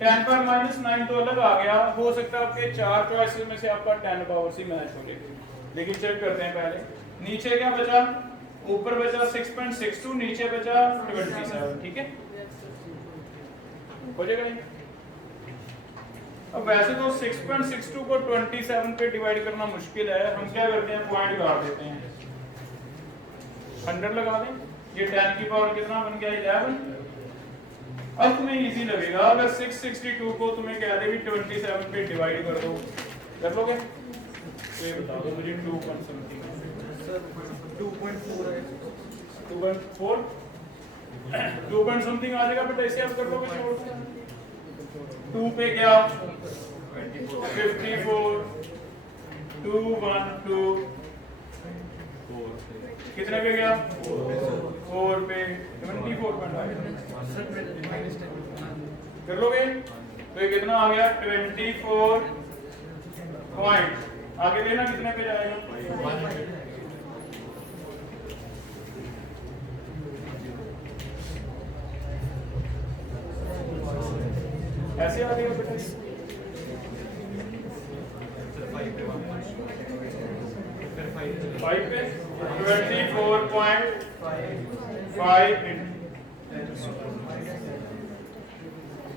10 पर -9 तो अलग आ गया, हो सकता है आपके 4 चॉइसेस में से आपका 10 पावर से मैच हो जाए, लेकिन चेक करते हैं पहले। नीचे क्या बचा, ऊपर बचा 6.62, नीचे बचा 27, ठीक है हो जाएगा। अब वैसे तो 6.62 को 27 पे डिवाइड करना मुश्किल है, हम क्या करते हैं पॉइंट काट देते हैं, 100 लगा दें। ये 10 की पावर कितना बन गया 11। अब तुम्हें इजी लगेगा अगर 662 को तुम्हें कह दे भी 27 पे डिवाइड कर दो, कर लोगे? तो ये बता दो मुझे 2 पॉइंट समथिंग सर 2.4 है 2.4 2 पॉइंट समथिंग आ जाएगा बेटा, इसे आप कर लोगे छोड़ 2 पे क्या 54 212 कितने पे गया 4 पे 24 कर लोगे? तो ये कितना आ गया 24 पॉइंट। आगे देना कितने पे जाएगा ऐसे आ गया बेटा 5 पे 24.5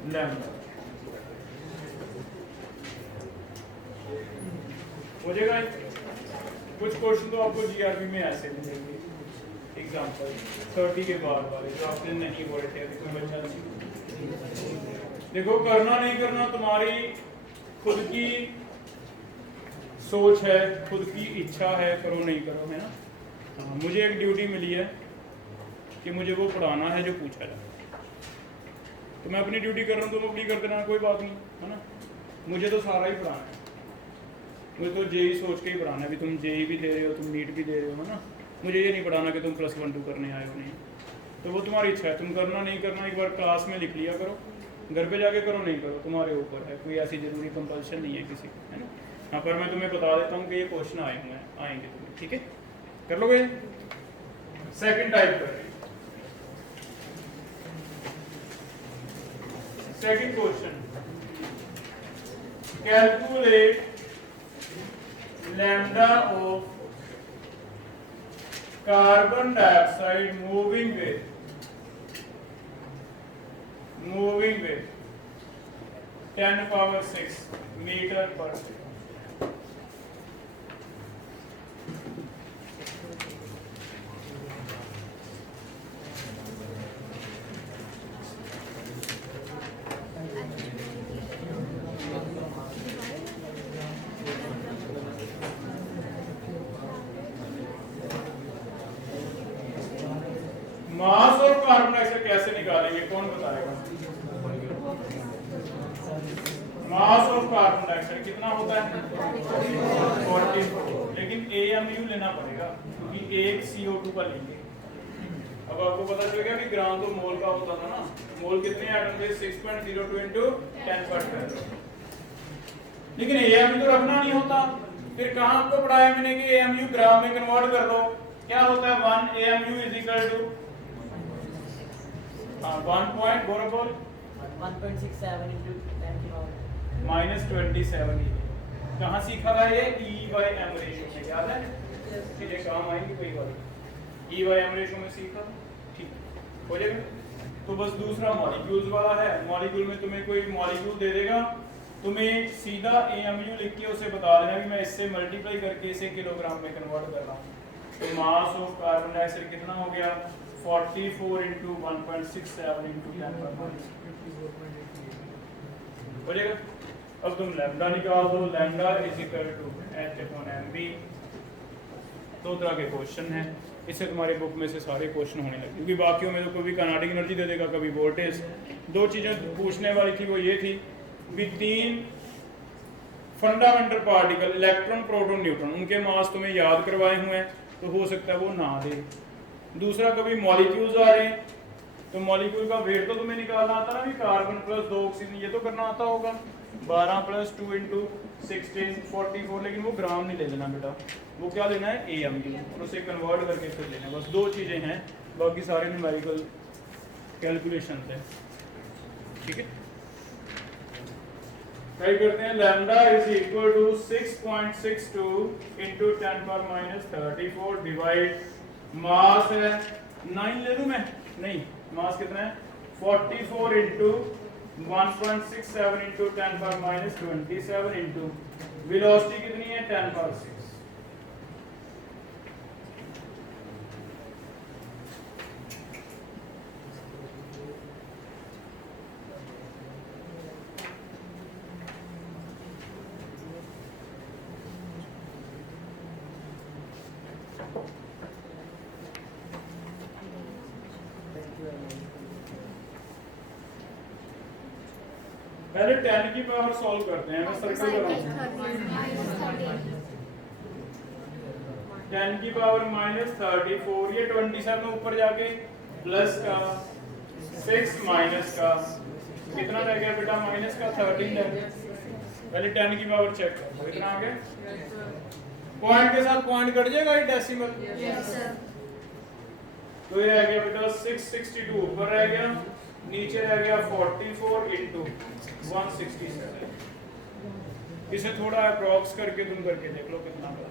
लैम्डा हो जाएगा। कुछ क्वेश्चन तो आपको जीआरबी में ऐसे मिलेंगे, एग्जांपल 30 के बाद वाले जो आपने नहीं बोले थे अभी कोई बच्चा नहीं। देखो करना नहीं करना तुम्हारी खुद की सोच है, खुद की इच्छा है, करो नहीं करो, है ना। मुझे एक ड्यूटी मिली है कि मुझे वो पढ़ाना है जो पूछा जाए, तो मैं अपनी ड्यूटी कर रहा हूँ, तुम अपनी कर देना, कोई बात नहीं, है ना। मुझे तो सारा ही पढ़ाना है, मुझे तो जेई सोच के ही पढ़ाना है। अभी तुम जेई भी दे रहे हो, तुम नीट भी दे रहे हो, है ना। मुझे ये नहीं पढ़ाना कि तुम +1 2 करने आए हो, नहीं। तो वो तुम्हारी इच्छा है, तुम करना नहीं करना एक बार क्लास में लिख लिया करो, घर पे जाके करो नहीं करो तुम्हारे ऊपर है, कोई ऐसी जरूरी कंपल्शन नहीं है किसी को, है ना। हाँ पर मैं तुम्हें बता देता हूँ कि ये क्वेश्चन आए हुए हैं, आएंगे तुम्हें, ठीक है कर लोगे। सेकंड टाइप कर रहे हैं, second question, calculate lambda of carbon dioxide moving with 10⁶ metre पर सेकंड। मास और कार्बन डाइऑक्साइड कैसे निकालेंगे, कौन बताएगा? मास ऑफ कार्बन डाइऑक्साइड कितना होता है 44, लेकिन AMU लेना पड़ेगा क्योंकि एक CO2 का लेंगे। अब आपको पता चल गया कि ग्राम तो मोल का होता था ना, मोल कितने एटम थे 6.02 × 10⁻², लेकिन AMU तो रखना नहीं होता। फिर कहाँ आपको पढ़ाया मैंने कि AMU ग्राम में कन्वर्ट कर दो, क्या होता है 1 AMU = 1.67 × 10⁻⁻27। कहाँ सीखा था ये E/M रेशियो में, याद है? ये काम आएंगे कोई बात, E/M रेशियो में सीखा, ठीक हो जाएगा। तो बस दूसरा मॉलिक्यूल्स वाला है, मॉलिक्यूल में तुम्हें कोई मॉलिक्यूल दे देगा, तुम्हें सीधा AMU लिख के उसे बता देना कि मैं इससे मल्टीप्लाई करके इसे किलोग्राम में कन्वर्ट कर रहा हूँ। तो मास ऑफ कार्बन डाइऑक्साइड कितना हो गया 44 × 1.67 × 10⁻⁻⁻, हो जाएगा। अब तुम लैम्डा निकाल दो, लैम्डा =H/mv। दो तरह के क्वेश्चन हैं, इससे तुम्हारे बुक में से सारे क्वेश्चन होने लगे, क्योंकि बाकियों में तो कभी काइनेटिक एनर्जी दे देगा, कभी वोल्टेज। दो चीज़ें पूछने वाली थी, वो ये थी भी 3 fundamental particle electron, proton, neutron, उनके मास तुम्हें याद करवाए हुए हैं, तो हो सकता है वो ना दे। दूसरा कभी मॉलिक्यूल्स आ रहे हैं, तो मॉलिक्यूल का वेट तो तुम्हें निकालना आता ना, भी कार्बन + 2 ऑक्सीजन, ये तो करना आता होगा। 12 प्लस 2 इंटू 16 44, लेकिन वो ग्राम नहीं ले लेना बेटा, वो क्या लेना है AM और उसे कन्वर्ट करके फिर लेना है। बस दो चीज़ें हैं, बाकी सारे न्यूमेरिकल कैलकुलेशन है। ठीक है, टाइप करते हैं lambda is equal to 6.62 into 10⁻34 divide mass है 9 ले लूं मैं, नहीं मास कितना है 44 इंटू 1.67 इंटू 10⁻27 इंटू वेलोसिटी कितनी है 10⁻6। पहले 10 की पावर सॉल्व करते हैं, मैं सर्कल बनाऊंगा। 10 की पावर -34, ये 27 ऊपर जाके प्लस का 6 माइनस का कितना रह गया बेटा, माइनस का 13 रह गया। पहले 10 की पावर चेक करो कितना आ गया, पॉइंट के साथ पॉइंट कट जाएगा ये डेसिमल, तो ये रह गया बेटा 662 ऊपर रह गया, नीचे रह गया 44 इंटू 167। इसे थोड़ा अप्रॉक्स करके तुम करके देख लो कितना बना।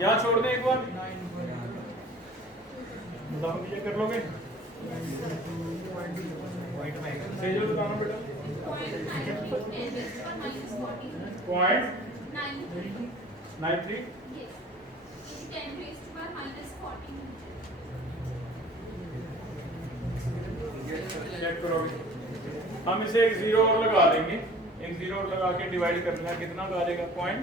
यहाँ छोड़ दे एक बार, मुझे कर लोगे सही जो बताना बेटा, पॉइंट 93 चेक करोगे। हम इसे एक जीरो और लगा देंगे, एक जीरो और लगा के डिवाइड कर लेना, कितना आ जाएगा पॉइंट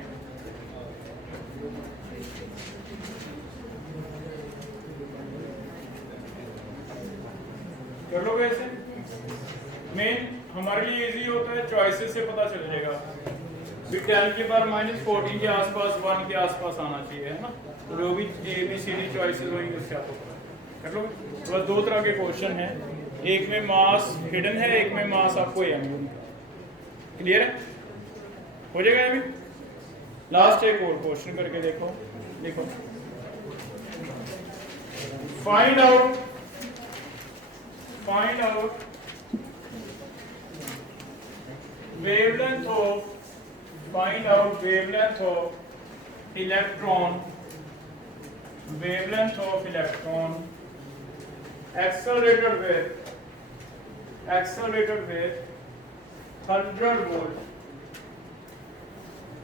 कर लोगे ऐसे। मेन हमारे लिए इजी होता है, चॉइसेस से पता चल जाएगा भी 10 के बार -14 के आसपास 1 के आसपास आना चाहिए, है ना, तो जो भी ABCD चॉइसेस होंगी उससे आपको पता कर लोगे। तो बस दो तरह के क्वेश्चन हैं, एक में मास हिडन है, एक में मास आपको AM क्लियर है, हो जाएगा अभी। लास्ट एक और क्वेश्चन करके देखो, देखो find out wavelength of electron accelerated with 100 volt,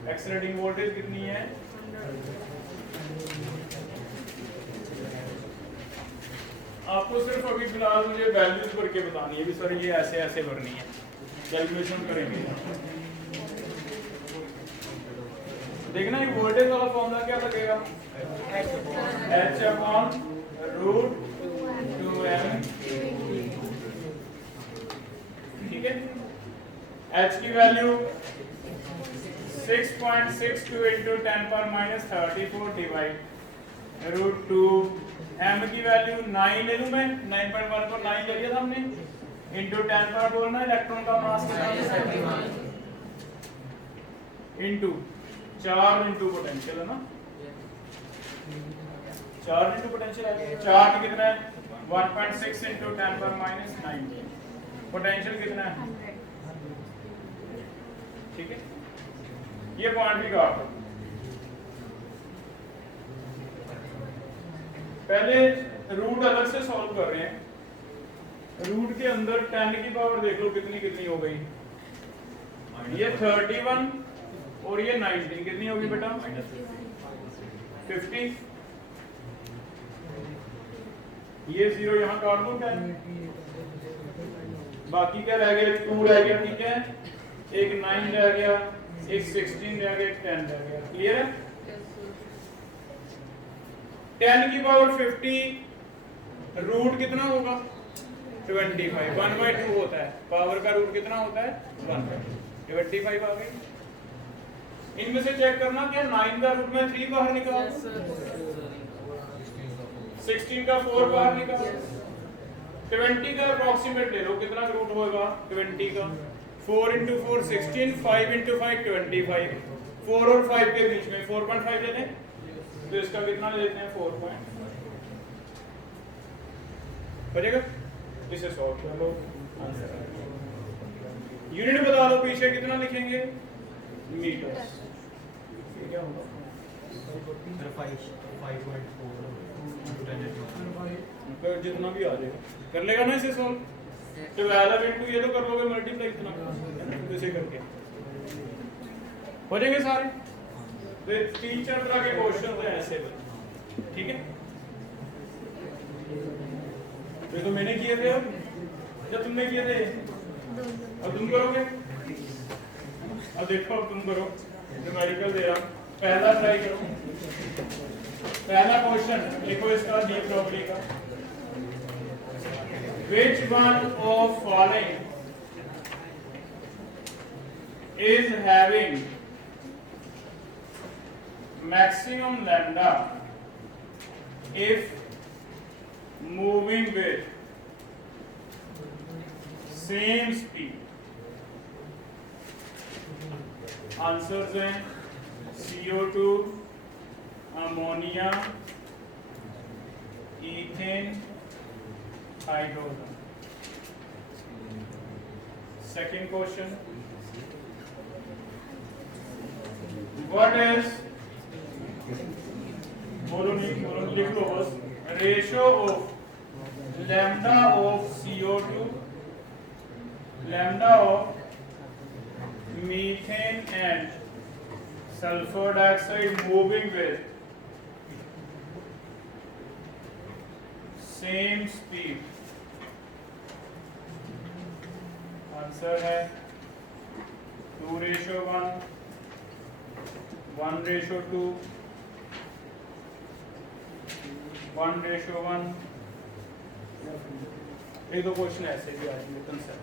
accelerating voltage कितनी है, आपको सिर्फ अभी फिलहाल मुझे वैल्यूज करके बतानी है भी सर ये ऐसे ऐसे भरनी है, कैलकुलेशन करेंगे। देखना ये वोल्टेज वाला फॉर्मूला क्या लगेगा, H/√2m, ठीक है। H की वैल्यू 6.62 इंटू 10⁻34 डिवाइड √2, m की वैल्यू 9 ले लूं मैं, 9.1 को 9 ले लिया था हमने, इंटू 10 पर बोलना इलेक्ट्रॉन का मास कितना है, इंटू चार्ज इंटू पोटेंशियल है ना, चार्ज इंटू पोटेंशियल है, चार्ज कितना है 1.6 इंटू 10⁻⁹, पोटेंशियल कितना है, ठीक है। ये पॉइंट भी काट दो। पहले रूट अलग से सॉल्व कर रहे हैं, रूट के अंदर 10 की पावर देख लो कितनी कितनी हो गई, ये 31 और ये 19 कितनी होगी बेटा 50, ये 0 यहाँ काट दो, 10 बाकी क्या रह गया, 2 रह गया, ठीक है, एक 9 रह गया, एक 16 रह गया, एक 10 रह गया, क्लियर है। 10 की पावर 50 रूट कितना होगा 25 1/2 होता है, पावर का रूट कितना होता है 1/2, 25 आ गई। इनमें से चेक करना क्या 9 का रूट में 3 बाहर निकाल, 16 का 4 बाहर निकाल, 20 का अप्रोक्सीमेट ले लो, कितना रूट होगा 20 का, 4 × 4 16, 5 × 5 25, 4 और 5 के बीच में 4.5 लेते हैं, तो इसका कितना लेते हैं 4. बचेगा, इसे सॉल्व कर लो, आंसर यूनिट बता दो पीछे कितना लिखेंगे मीटर्स, क्या होगा 5.4 जितना भी आ जाएगा कर लेगा ना इसे सॉल्व, 12 × ये तो कर लोगे मल्टीप्लाई इतना इसे करके हो जाएंगे सारे। तो 3-4 तरह के क्वेश्चन हैं ऐसे, ठीक है। ये तो मैंने किए थे, अब जब तुमने किए थे अब तुम करोगे, अब देखो अब तुम करो, न्यूमेरिकल दे रहा हूं, पहला ट्राई करो। पहला क्वेश्चन देखो इसका डी प्रॉपर्टी का, which one of following is having maximum lambda if moving with same speed? Answers हैं CO2, ammonia, ethane, hydrogen. Second question, what is, बोलो नहीं बोलो लिख लो बस, ratio of lambda of CO2, lambda of methane and sulphur dioxide moving with same speed. Answer है 2:1, 1:2, 1:1। एक दो question ऐसे भी आएंगे कंसेप्ट।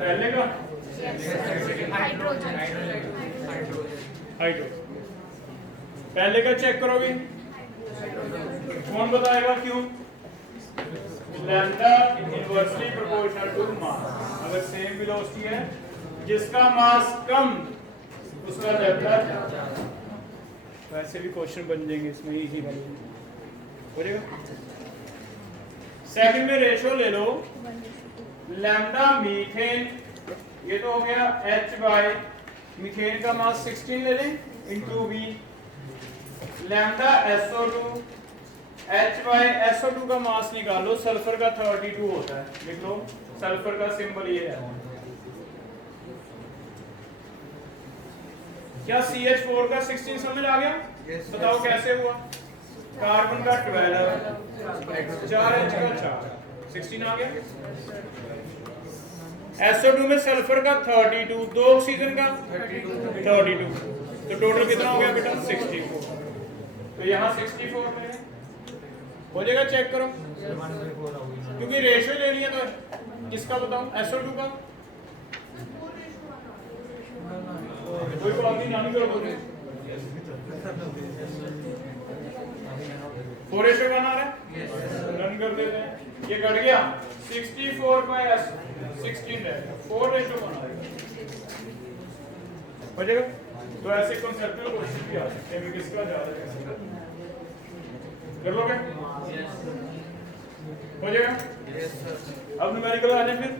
पहले का हाइड्रोजन, पहले का चेक करोगे, कौन बताएगा क्यों? Lambda inversely proportional to mass, अगर सेम वेलोसिटी है जिसका मास कम उसका लैम्डा ज्यादा। वैसे भी क्वेश्चन बन जाएंगे इसमें, इजी वाले हो जाएगा। सेकंड में रेशियो ले लो, लैम्डा मीथेन, ये तो हो गया H/, मीथेन का मास 16 ले लें into V, lambda SO2, H/SO2 का मास निकालो, सल्फर का 32 होता है, लिख लो सल्फर का सिंबल ये है। क्या CH4 का 16 समझ आ गया? बताओ कैसे हुआ? कार्बन का 12, 4H का 4, 16 आ गया। SO2 में सल्फर का 32, 2 ऑक्सीजन का 32, तो टोटल कितना हो गया बेटा 64। तो यहाँ 64 में हो जाएगा, चेक करो, क्योंकि रेशियो लेनी है तो किसका बताऊं, SO2 का। कोई बात नहीं, नानी करो 4:1 आ रहा है, रन कर देते हैं, ये कट गया 64/16 है, 4:1 आ रहा है, हो जाएगा। तो ऐसे कॉन्सेप्चुअल क्वेश्चन भी आ सकते हैं, किसका ज्यादा कर लोगे, हो जाएगा। अब न्यूमेरिकल आ जाए, फिर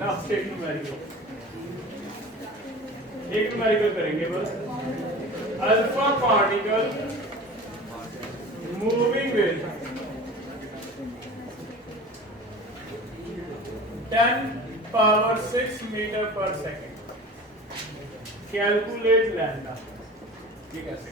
लास्ट एक न्यूमेरिकल करेंगे बस। Alpha particle moving with 10⁻⁶ metre पर सेकेंड, कैलकुलेट लैम्डा। ये कैसे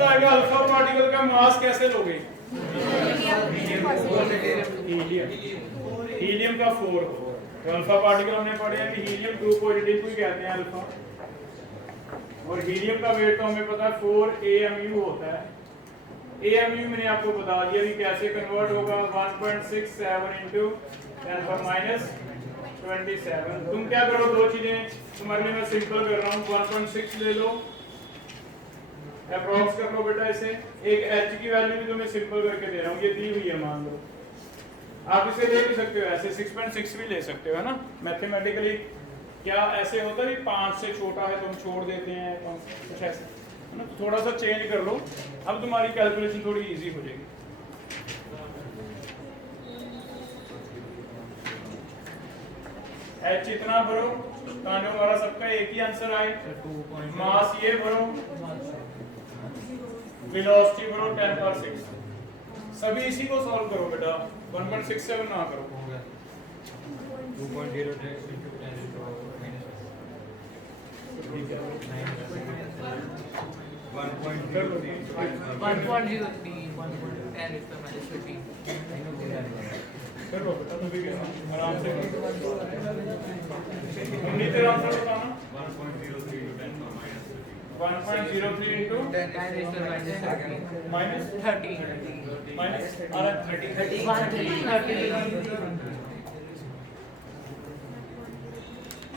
बताएगा अल्फा पार्टिकल का मास कैसे लोगे? हीलियम का 4। तो अल्फा पार्टिकल हमने पढ़े हैं कि हीलियम 2 पॉजिटिव को ही कहते हैं अल्फा, और हीलियम का वेट तो हमें पता है 4 AMU होता है। AMU मैंने आपको बता दिया कि कैसे कन्वर्ट होगा, 1.67 into 10⁻27। तुम क्या करो, दो चीजें तुम्हारे लिए मैं सिंपल कर रहा हूँ। 1.6 ले लो, अप्रॉक्स कर लो बेटा इसे। एक H की वैल्यू भी तुम्हें सिंपल करके दे रहा हूँ, ये दी हुई है मान लो। आप इसे ले भी सकते हो ऐसे, 6.6 भी ले सकते हो, है ना। मैथमेटिकली क्या ऐसे होता है कि 5 से छोटा है तो हम छोड़ देते हैं, तो कुछ ऐसे है ना। तो थोड़ा सा चेंज कर लो, अब तुम्हारी कैलकुलेशन थोड़ी इजी हो जाएगी। H इतना भरो ताकि हमारा सबका एक ही आंसर आए। मास ये भरो, वेलोसिटी भरो 10⁻6। सभी इसी को सॉल्व करो बेटा, 1.67 ना करो। 1.03 कर लो बेटा, तभी क्या आराम से हमने तेरा आंसर बताना। 1.03 into minus 30 minus आ रहा है 30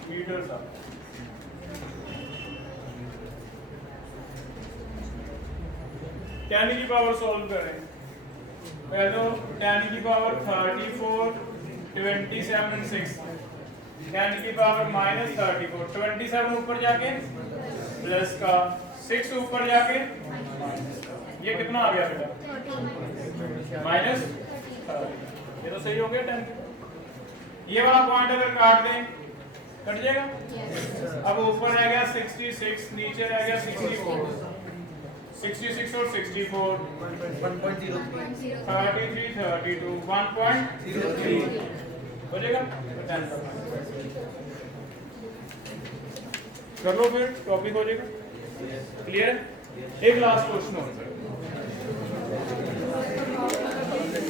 मीटर सा। टेन की पावर सॉल्व करें, पहले तो 10 की पावर 34, 27 and 6, 10 की पावर -34, 27 ऊपर जाके प्लस का, 6 ऊपर जाके ये कितना आ गया बेटा? -30। ये तो सही हो गया 10। ये वाला पॉइंट अगर काट दें कट जाएगा। अब ऊपर रह गया 66, नीचे रह गया 64, 66 और 64 1.03 33 32 1.03 हो जाएगा। कर लो फिर, टॉपिक हो जाएगा क्लियर। एक लास्ट क्वेश्चन और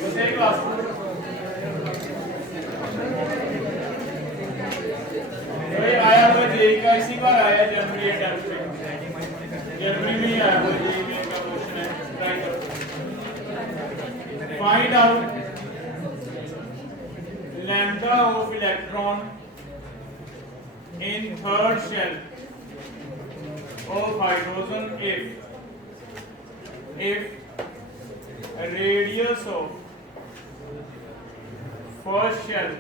बस एक लास्ट। ये आया हुआ जेई का इसी बार आया जनवरी में ही आया हुआ जेई का क्वेश्चन है, ट्राई करो। Find out lambda of electron in third shell of hydrogen if radius of first shell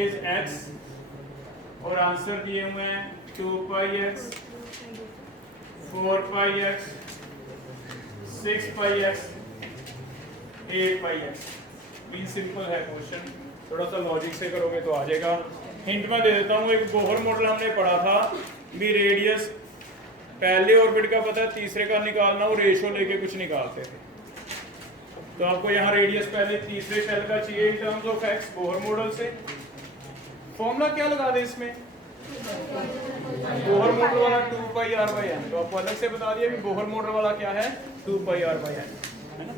is x और आंसर दिए हुए हैं 2πx 4πx 6πx 8πx। Mean simple है क्वेश्चन, थोड़ा सा लॉजिक से करोगे तो आ जाएगा। हिंट में दे देता हूँ, एक बोहर मॉडल हमने पढ़ा था भी, रेडियस पहले ऑर्बिट का पता है, तीसरे का निकालना, वो रेशो लेके कुछ निकालते थे। तो आपको यहाँ रेडियस पहले तीसरे शेल का चाहिए in terms of x Bohr model से। फॉर्मूला क्या लगा दे इसमें, बोहर मॉडल वाला 2πr/n, तो आपको अलग से बता दिया कि बोहर मॉडल वाला क्या है 2πr/n, है ना।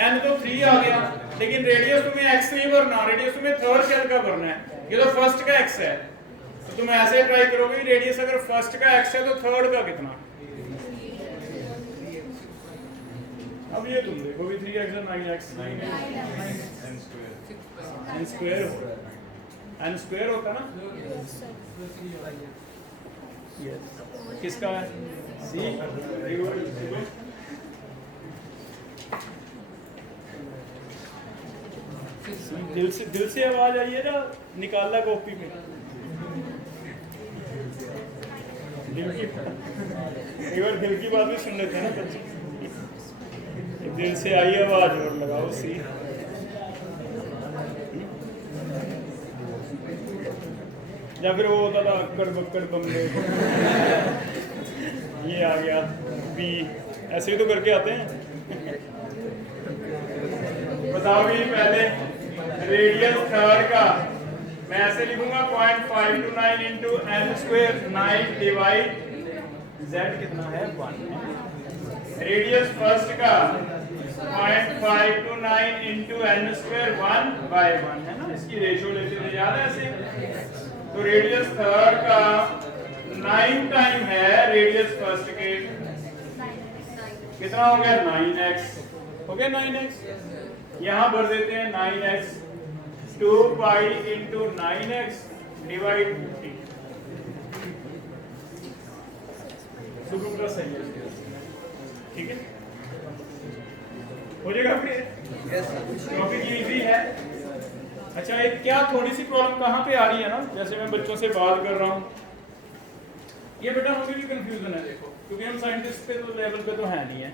n तो 3 आ गया, लेकिन रेडियस तुम्हें x नहीं भरना, रेडियस तुम्हें थर्ड शेल का भरना है। ये तो फर्स्ट का x है, तो तुम ऐसे ट्राई करोगे, रेडियस अगर फर्स्ट का x है तो थर्ड का कितना। अब ये तुम देखो भी 3x और 9x, n स्क्वायर हो रहा है, n स्क्वायर होता ना। यस, किसका है c। दिल से आवाज आई है ना, निकालना कॉपी में दिल की, एक बार दिल की बात भी सुन लेते हैं ना बच्चे। दिल से आई आवाज और लगाओ सी। या फिर वो होता था अक्कड़ बक्कड़ बम्बे, ये आ गया बी, ऐसे ही तो करके आते हैं। बताओ भी पहले रेडियस थर्ड का मैं ऐसे लिखूंगा 0.529 into n square, 9 divide z कितना है 1 है। रेडियस फर्स्ट का 0.5 to 9 into n square 1/1 है ना, इसकी रेशियो लेते थे याद है ऐसे। तो रेडियस थर्ड का 9 टाइम है रेडियस फर्स्ट के, कितना हो गया 9x, हो गया 9x। यहां भर देते हैं 9x, 2 pi into 9x divide 50। सूत्र सही है, ठीक है, हो जाएगा फिर। टॉपिक इजी है। अच्छा एक क्या थोड़ी सी प्रॉब्लम कहाँ पे आ रही है ना, जैसे मैं बच्चों से बात कर रहा हूँ, ये बेटा मुझे भी कंफ्यूजन है देखो, क्योंकि हम साइंटिस्ट पे तो लेवल पे तो है नहीं है।